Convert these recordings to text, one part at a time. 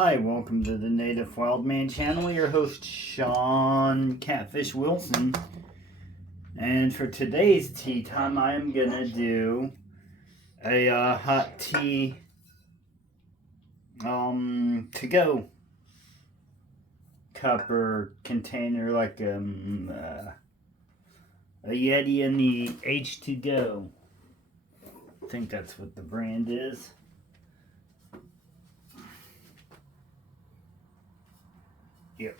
Hi, welcome to the Native Wildman channel. Your host, Sean Catfish Wilson. And for today's tea time, I am going to do a hot tea to-go cup or container, like a Yeti in the h2go. I think that's what the brand is. Yep,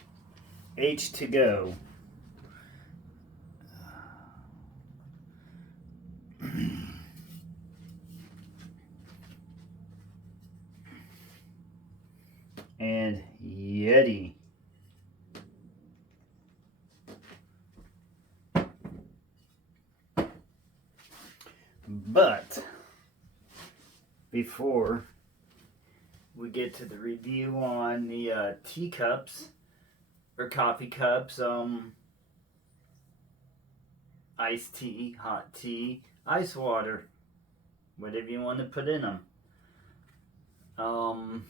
h2go. And Yeti. But before we get to the review on the teacups or coffee cups, iced tea, hot tea, ice water, whatever you want to put in them. I'll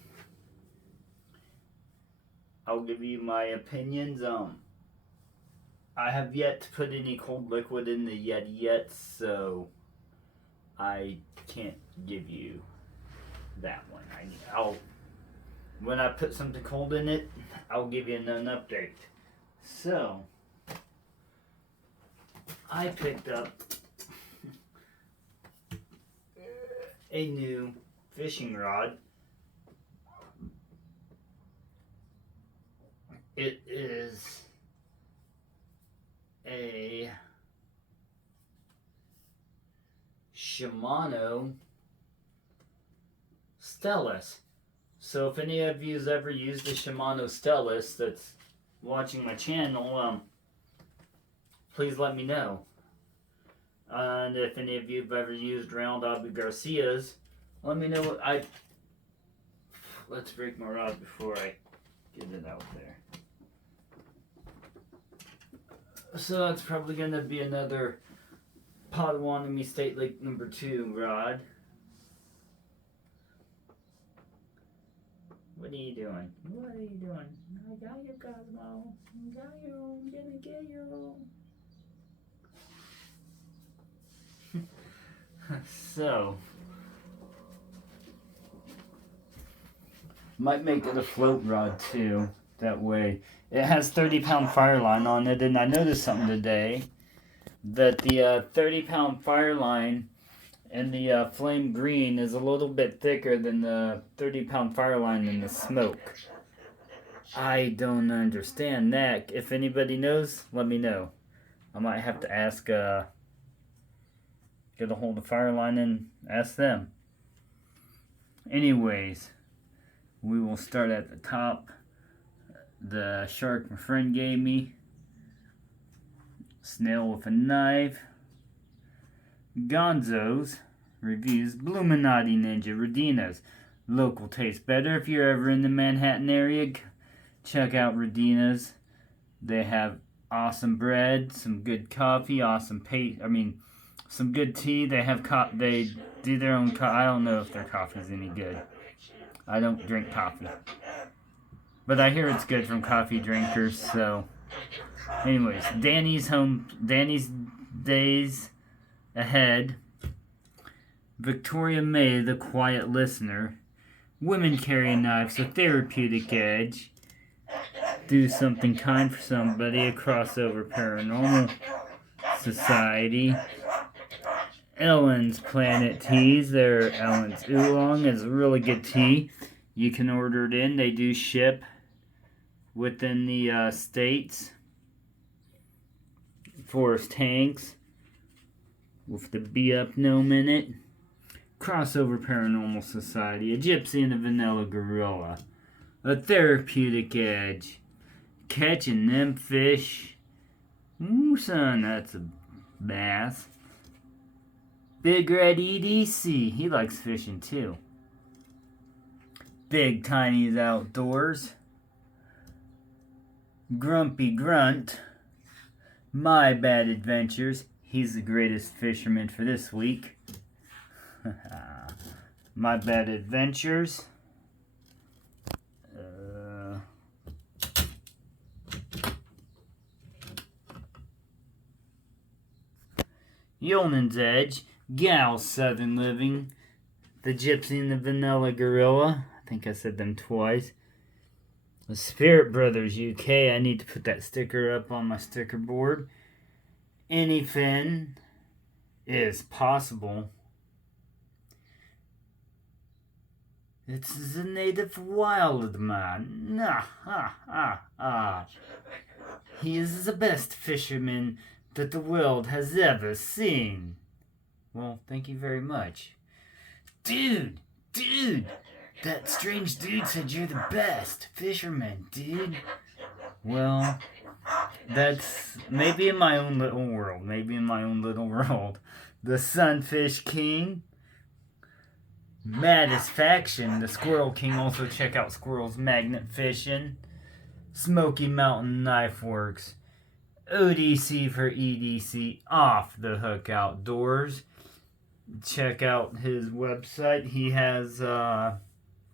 give you my opinions. I have yet to put any cold liquid in the Yeti yet, so I can't give you that one. When I put something cold in it, I'll give you an update. So I picked up a new fishing rod. It is a Shimano Stellus. So if any of you's ever used the Shimano Stellus that's watching my channel, please let me know. And if any of you have ever used Round Abu Garcia's, let me know what let's break my rod before I get it out there. So that's probably going to be another Potawatomi State Lake number 2 rod. What are you doing? What are you doing? I got you, Cosmo. I got you. I'm gonna get you. So, might make it a float rod too. That way, it has 30-pound fire line on it, and I noticed something today that the 30-pound fire line and the flame green is a little bit thicker than the 30-pound fire line in the smoke. I don't understand that. If anybody knows, let me know. I might have to ask, get a hold of Fireline and ask them. Anyways, we will start at the top. The shark my friend gave me. Snail with a knife. Gonzo's reviews Bluminati Ninja Redina's. Local tastes better. If you're ever in the Manhattan area, check out Redina's. They have awesome bread, some good coffee, awesome some good tea. They have they do their own I don't know if their coffee's any good. I don't drink coffee, but I hear it's good from coffee drinkers. So, anyways, Danny's Days Ahead. Victoria May, The Quiet Listener. Women Carry Knives, A Therapeutic Edge. Do Something Kind for Somebody, A Crossover Paranormal Society. Ellen's Planet Teas. Their Ellen's Oolong is a really good tea. You can order it in. They do ship within the states. Forest Hanks with the Be Up Gnome in it. Crossover Paranormal Society. A Gypsy and a Vanilla Gorilla. A Therapeutic Edge. Catching Them Fish. Ooh, son, that's a bass. Big Red EDC. He likes fishing too. Big Tiny's Outdoors. Grumpy Grunt. My Bad Adventures. He's the greatest fisherman for this week. My Bad Adventures. Yeoman's Edge, Gal Southern Living, the Gypsy and the Vanilla Gorilla. I think I said them twice. The Spirit Brothers UK. I need to put that sticker up on my sticker board. Anything is possible. It's the native Wildman. Nah, He is the best fisherman that the world has ever seen. Well, thank you very much. Dude, that strange dude said you're the best fisherman, dude. Well, that's maybe in my own little world. The Sunfish King. Maddest Faction, the Squirrel King. Also check out Squirrel's Magnet Fishing. Smoky Mountain Knife Works. ODC for EDC, Off the Hook Outdoors. Check out his website. He has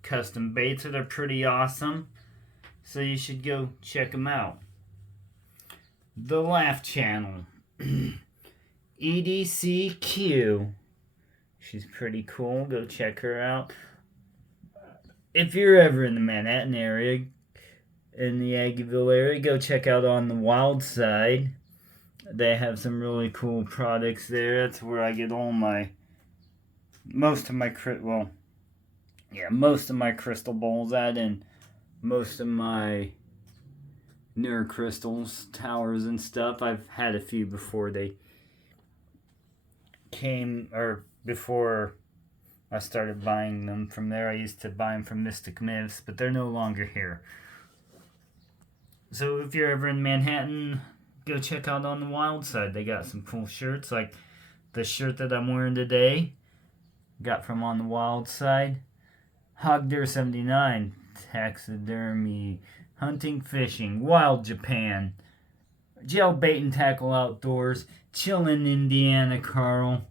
custom baits that are pretty awesome. So you should go check them out. The Laugh Channel. EDCQ. She's pretty cool. Go check her out. If you're ever in the Manhattan area, in the Aggieville area, go check out On the Wild Side. They have some really cool products there. That's where I get most of my crystal balls at, and most of my newer crystals, towers and stuff. I've had a few before they came, or before I started buying them from there. I used to buy them from Mystic Myths, but they're no longer here. So if you're ever in Manhattan, go check out On the Wild Side. They got some cool shirts, like the shirt that I'm wearing today. Got from On the Wild Side. Hogdeer 79, taxidermy, hunting, fishing, Wild Japan, Gel Bait and Tackle Outdoors, Chillin' Indiana Carl,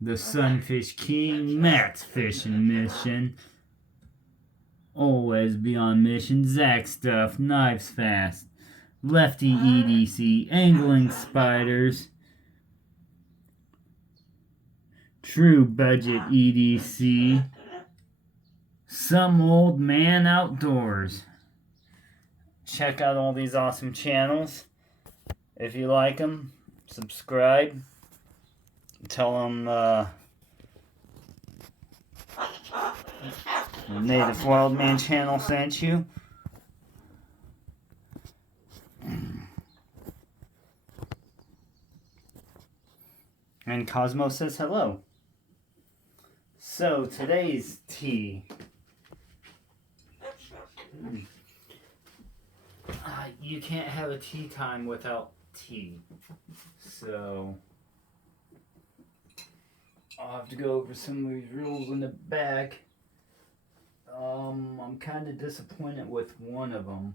the Sunfish King, Matt's Fishing Mission, Always Beyond Mission, Zach Stuff, Knives Fast, Lefty EDC, Angling Spiders, True Budget EDC, Some Old Man Outdoors. Check out all these awesome channels. If you like them, subscribe. Tell them Native Wildman channel sent you. And Cosmo says hello. So today's tea. You can't have a tea time without tea. So I'll have to go over some of these rules in the back. I'm kind of disappointed with one of them.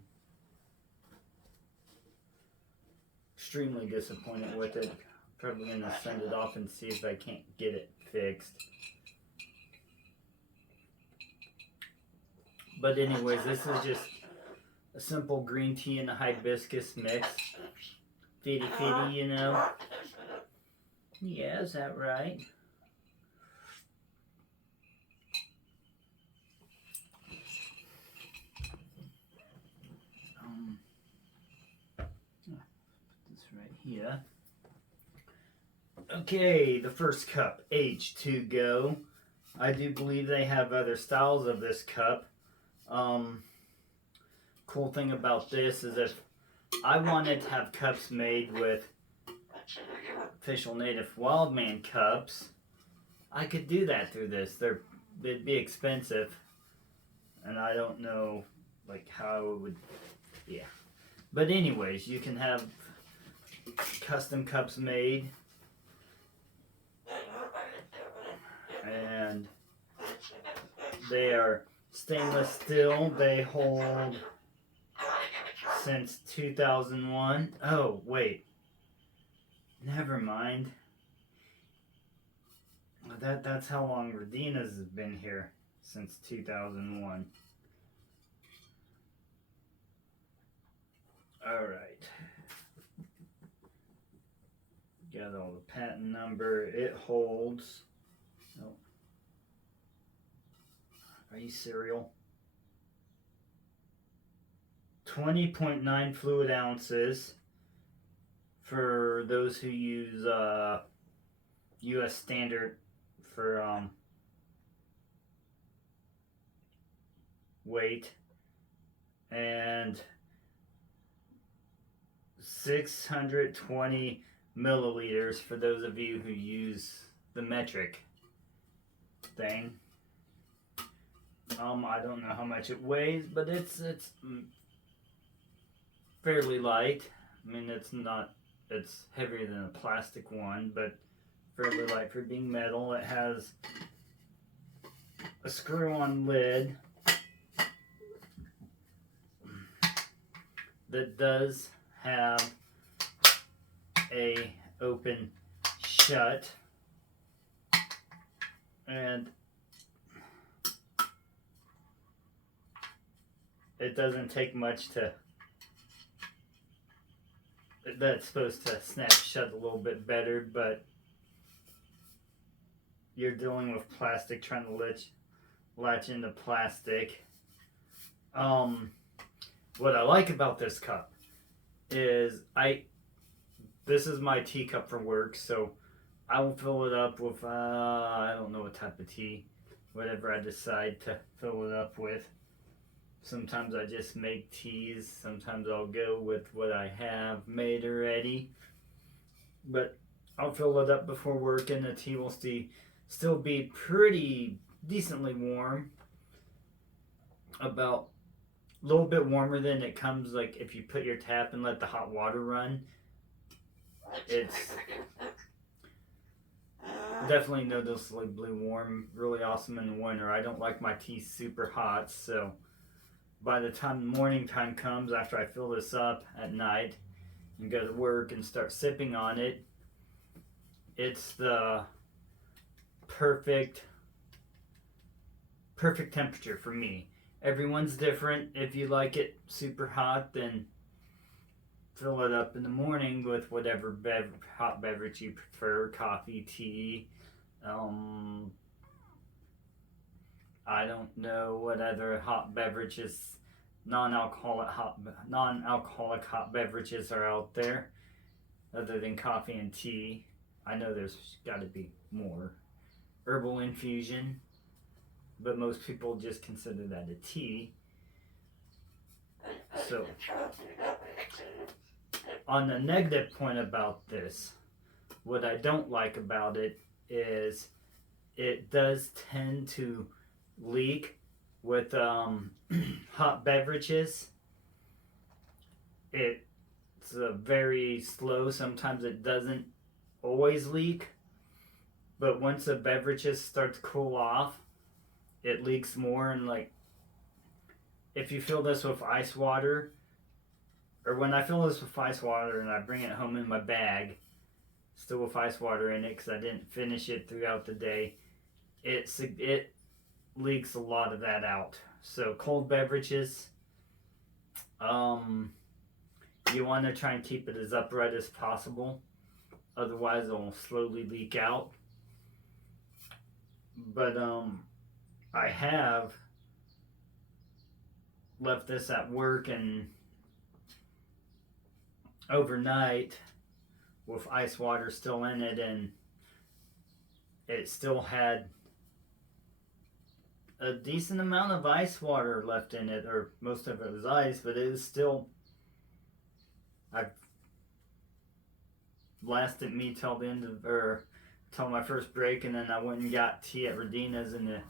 Extremely disappointed with it. Probably going to send it off and see if I can't get it fixed. But anyways, this is just a simple green tea and a hibiscus mix. Fitty, you know. Yeah, is that right? Put this right here. Okay, the first cup, h2go. I do believe they have other styles of this cup. Cool thing about this is if I wanted to have cups made with official Native Wildman cups, I could do that through this. They'd be expensive, and I don't know like how it would, yeah. But anyways, you can have custom cups made, and they are stainless steel. They hold since 2001. Oh, wait. Never mind. That's how long Radina's has been here, since 2001. Alright. Got all the patent number. It holds. Oh. Are you cereal? 20.9 fluid ounces for those who use U.S. standard for weight, and 620 milliliters for those of you who use the metric thing. I don't know how much it weighs, but it's fairly light. I mean, it's heavier than a plastic one, but fairly light for being metal. It has a screw-on lid that does have a open shut, and it doesn't take much to, that's supposed to snap shut a little bit better, but you're dealing with plastic, trying to latch into plastic. What I like about this cup is this is my teacup for work, so I will fill it up with I don't know what type of tea, whatever I decide to fill it up with. Sometimes I just make teas, sometimes I'll go with what I have made already, but I'll fill it up before work, and the tea will still be pretty decently warm, about a little bit warmer than it comes like if you put your tap and let the hot water run. It's definitely noticeably warm, really awesome in the winter. I don't like my tea super hot, so by the time morning time comes, after I fill this up at night and go to work and start sipping on it, it's the perfect temperature for me. Everyone's different. If you like it super hot, then fill it up in the morning with whatever hot beverage you prefer, coffee, tea. I don't know what other hot beverages, non-alcoholic hot beverages are out there other than coffee and tea. I know there's got to be more. Herbal infusion, but most people just consider that a tea. So, on the negative point about this, what I don't like about it is it does tend to leak with hot beverages. It's very slow. Sometimes it doesn't always leak, but once the beverages start to cool off, it leaks more. And like, if you fill this with ice water, or when I fill this with ice water and I bring it home in my bag, still with ice water in it because I didn't finish it throughout the day, it leaks a lot of that out. So cold beverages, you want to try and keep it as upright as possible, otherwise it will slowly leak out. But I have left this at work and overnight with ice water still in it, and it still had a decent amount of ice water left in it, or most of it was ice, but it was still, I've lasted me till the end of, or till my first break, and then I went and got tea at Radina's in the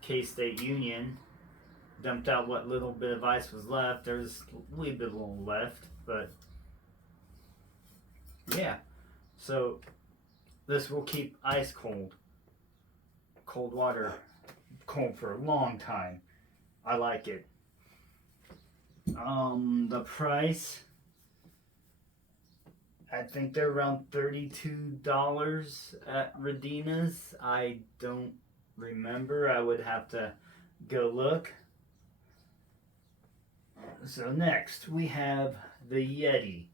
K-State Union, dumped out what little bit of ice was left. There's a wee bit left, but yeah. So this will keep ice cold water cold for a long time. I like it. The price, I think they're around $32 at Radina's. I don't remember. I would have to go look. So next we have the Yeti.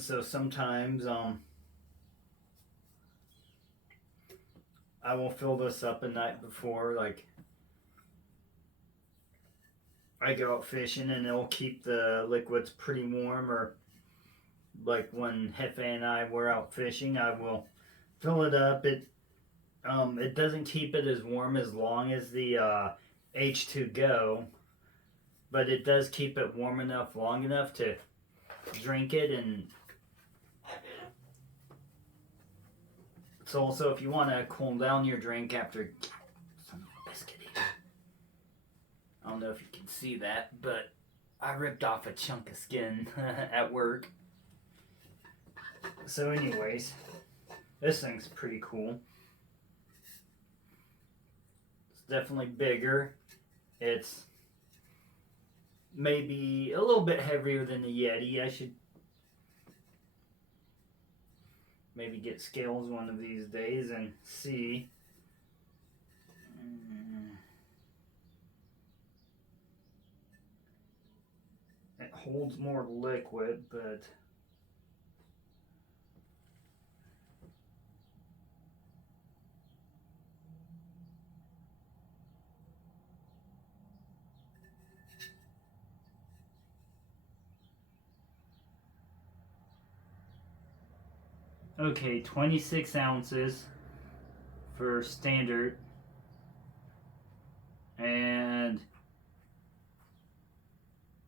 So sometimes I will fill this up a night before, like I go out fishing, and it'll keep the liquids pretty warm. Or like when Hefe and I were out fishing, I will fill it up. It doesn't keep it as warm as long as the h2go, but it does keep it warm enough, long enough to drink it. And it's also, if you want to cool down your drink after some biscuit. I don't know if you can see that, but I ripped off a chunk of skin at work. So anyways, this thing's pretty cool. It's definitely bigger. It's maybe a little bit heavier than the Yeti. I should maybe get scales one of these days and see. It holds more liquid, but okay, 26 ounces for standard, and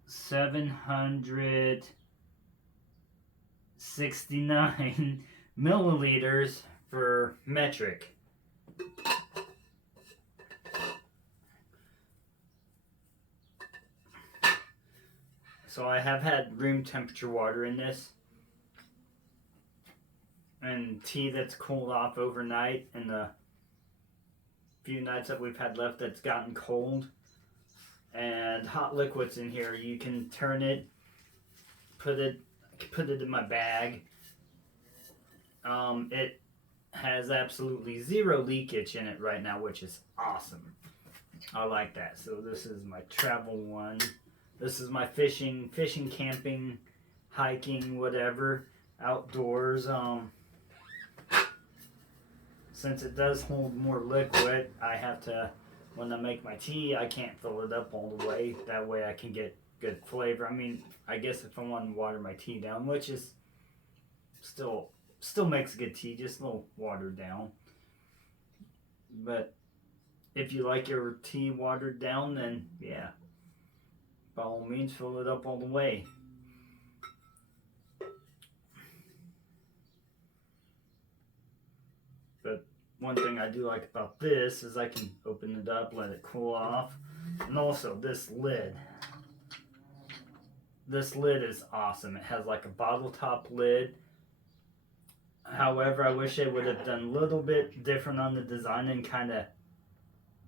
769 milliliters for metric. So I have had room temperature water in this, and tea that's cooled off overnight, and the few nights that we've had left that's gotten cold, and hot liquids in here. You can turn it, put it in my bag. It has absolutely zero leakage in it right now, which is awesome. I like that. So this is my travel one. This is my fishing, camping, hiking, whatever, outdoors. Since it does hold more liquid, I have to, when I make my tea, I can't fill it up all the way. That way I can get good flavor. I mean, I guess if I want to water my tea down, which is still makes good tea, just a little watered down. But if you like your tea watered down, then yeah, by all means, fill it up all the way. But one thing I do like about this is I can open it up, let it cool off. And also this lid. This lid is awesome. It has like a bottle top lid. However, I wish they would have done a little bit different on the design and kind of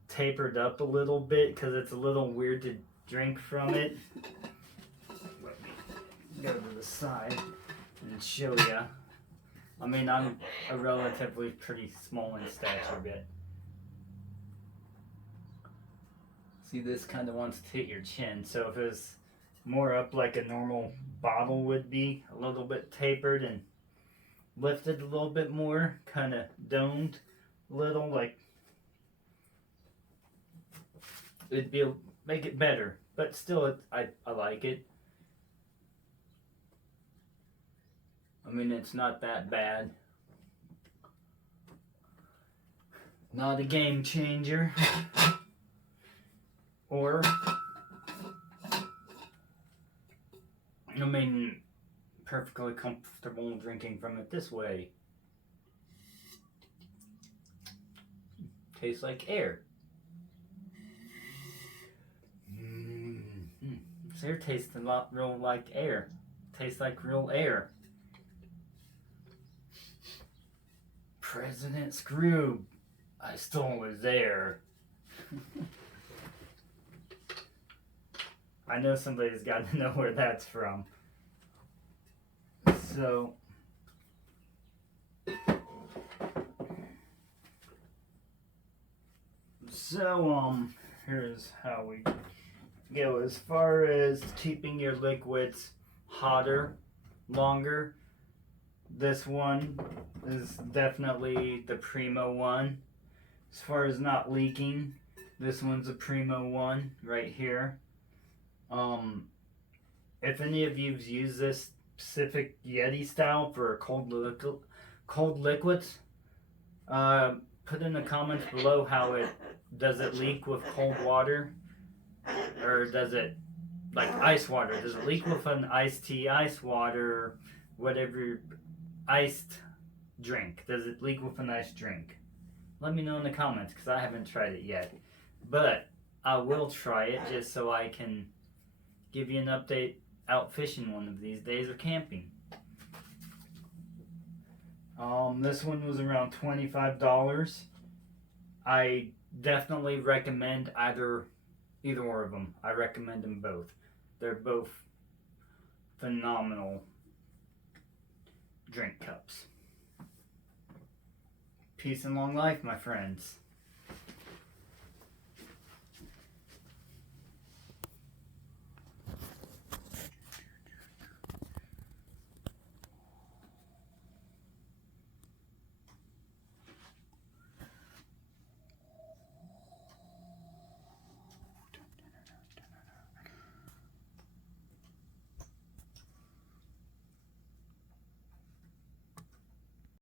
tapered up a little bit, because it's a little weird to drink from it. Let me go to the side and show you. I mean, I'm a relatively pretty small in stature bit. See, this kind of wants to hit your chin, so if it was more up like a normal bottle would be, a little bit tapered and lifted a little bit more, kind of domed a little, like, it'd be make it better. But still, I like it. I mean, it's not that bad. Not a game changer. Or, I mean, perfectly comfortable drinking from it this way. Tastes like air. This air tastes a lot real like air. Tastes like real air. President Scrooge, I stole his air. I know somebody's got to know where that's from. So, here's how we go as far as keeping your liquids hotter longer. This one is definitely the primo one. As far as not leaking, this one's a primo one right here. If any of you've used this specific Yeti style for cold liquids, put in the comments below how it does it leak with cold water, or does it like ice water? Does it leak with an iced tea, ice water, whatever iced drink? Does it leak with an iced drink? Let me know in the comments because I haven't tried it yet, but I will try it just so I can give you an update out fishing one of these days or camping. This one was around $25. I definitely recommend either of them. I recommend them both. They're both phenomenal drink cups. Peace and long life, my friends.